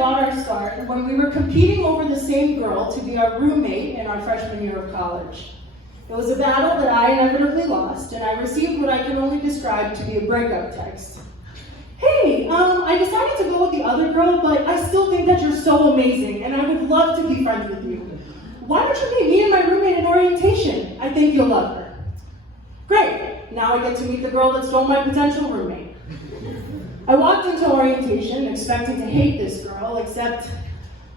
got our start when we were competing over the same girl to be our roommate in our freshman year of college. It was a battle that I inevitably lost, and I received what I can only describe to be a breakup text. Hey, I decided to go with the other girl, but I still think that you're so amazing, and I would love to be friends with you. Why don't you meet me and my roommate in orientation? I think you'll love her. Great, now I get to meet the girl that stole my potential roommate. I walked into orientation expecting to hate this girl, except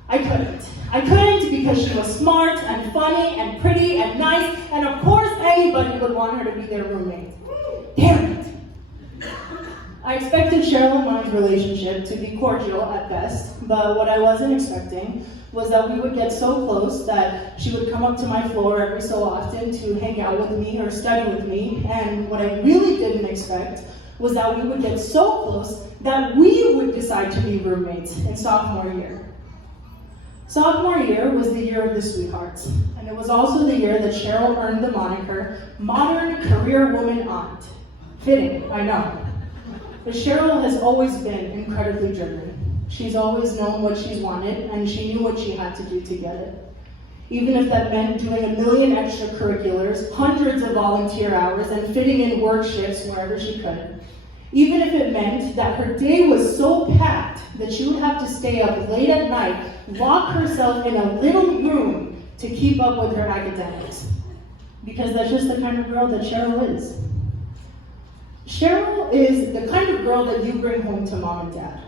I couldn't. I couldn't because she was smart and funny and pretty and nice, and of course anybody would want her to be their roommate. Damn it. I expected Cheryl and mine's relationship to be cordial at best, but what I wasn't expecting was that we would get so close that she would come up to my floor every so often to hang out with me or study with me, and what I really didn't expect was that we would get so close that we would decide to be roommates in sophomore year. Sophomore year was the year of the sweethearts, and it was also the year that Cheryl earned the moniker Modern Career Woman Aunt. Fitting, I know. But Cheryl has always been incredibly driven. She's always known what she's wanted, and she knew what she had to do to get it. Even if that meant doing 1 million extracurriculars, hundreds of volunteer hours, and fitting in work shifts wherever she could. Even if it meant that her day was so packed that she would have to stay up late at night, lock herself in a little room to keep up with her academics. Because that's just the kind of girl that Cheryl is. Cheryl is the kind of girl that you bring home to mom and dad.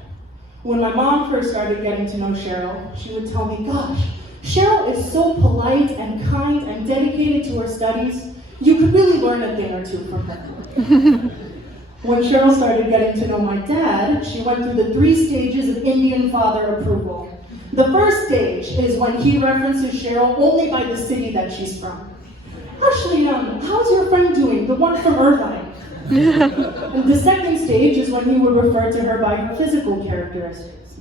When my mom first started getting to know Cheryl, she would tell me, gosh, Cheryl is so polite and kind and dedicated to her studies. You could really learn a thing or two from her. When Cheryl started getting to know my dad, she went through the 3 stages of Indian father approval. The first stage is when he references Cheryl only by the city that she's from. Actually, how's your friend doing, the one from Irvine? And the second stage is when he would refer to her by her physical characteristics.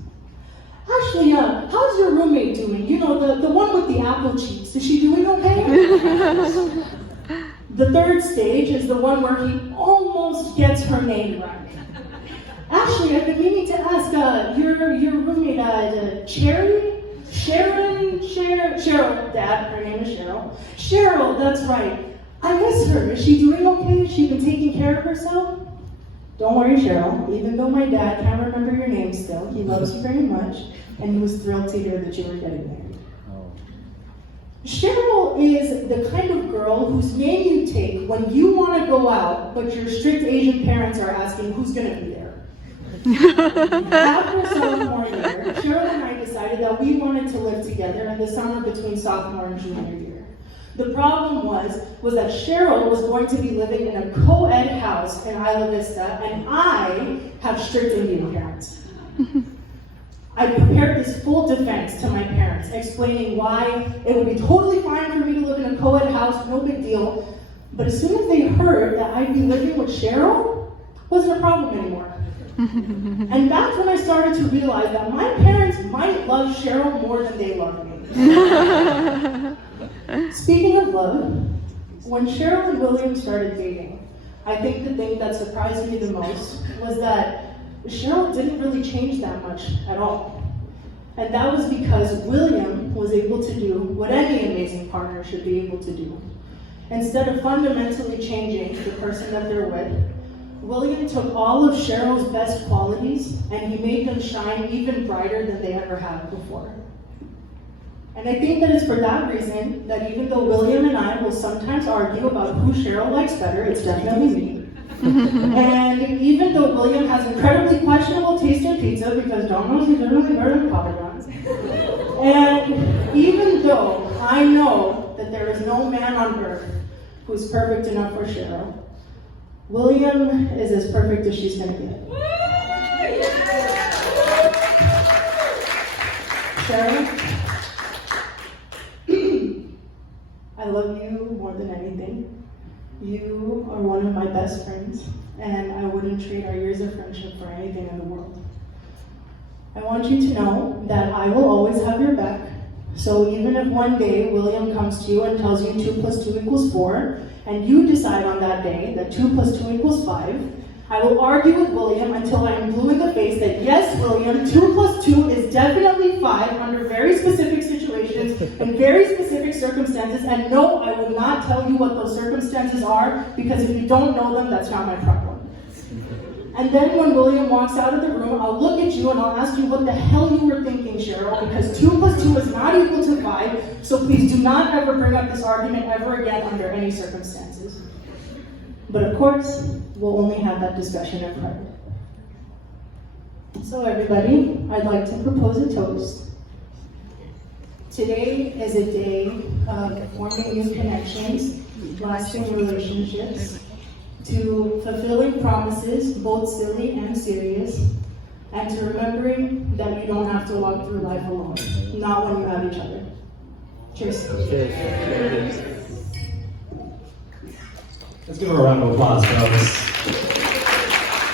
Actually, how's your roommate doing? You know, the one with the apple cheeks. Is she doing okay? The third stage is the one where he almost gets her name right. Actually, I've been meaning to ask, your roommate, Cherry? Cheryl, Dad, her name is Cheryl. Cheryl, that's right. I miss her. Is she doing okay? Has she been taking care of herself? Don't worry, Cheryl. Even though my dad can't remember your name still, he loves you very much, and he was thrilled to hear that you were getting married. Cheryl is the kind of girl whose name you take when you want to go out, but your strict Asian parents are asking who's going to be there. After sophomore year, Cheryl and I decided that we wanted to live together in the summer between sophomore and junior year. The problem was that Cheryl was going to be living in a co-ed house in Isla Vista, and I have strict Indian parents. I prepared this full defense to my parents, explaining why it would be totally fine for me to live in a co-ed house, no big deal. But as soon as they heard that I'd be living with Cheryl, it wasn't a problem anymore. And that's when I started to realize that my parents might love Cheryl more than they love me. Speaking of love, when Cheryl and William started dating, I think the thing that surprised me the most was that Cheryl didn't really change that much at all. And that was because William was able to do what any amazing partner should be able to do. Instead of fundamentally changing the person that they're with, William took all of Cheryl's best qualities and he made them shine even brighter than they ever have before. And I think that it's for that reason that even though William and I will sometimes argue about who Cheryl likes better, it's definitely me. And even though William has incredibly questionable taste in pizza because Domino's is literally better than Papa John's, and even though I know that there is no man on earth who's perfect enough for Cheryl, William is as perfect as she's gonna get. Cheryl, I love you more than anything. You are one of my best friends, and I wouldn't trade our years of friendship for anything in the world. I want you to know that I will always have your back. So even if one day William comes to you and tells you 2 + 2 = 4, and you decide on that day that 2 + 2 = 5, I will argue with William until I am blue in the face that yes, William, 2 plus 2 is definitely 5 under very specific situations and very specific circumstances, and no, I will not tell you what those circumstances are, because if you don't know them, that's not my problem. And then when William walks out of the room, I'll look at you and I'll ask you what the hell you were thinking, Cheryl, because 2 plus 2 is not equal to 5, so please do not ever bring up this argument ever again under any circumstances. But of course, we'll only have that discussion in private. So everybody, I'd like to propose a toast. Today is a day of forming new connections, lasting relationships, to fulfilling promises, both silly and serious, and to remembering that you don't have to walk through life alone, not when you have each other. Cheers. Let's give a round of applause for Elvis.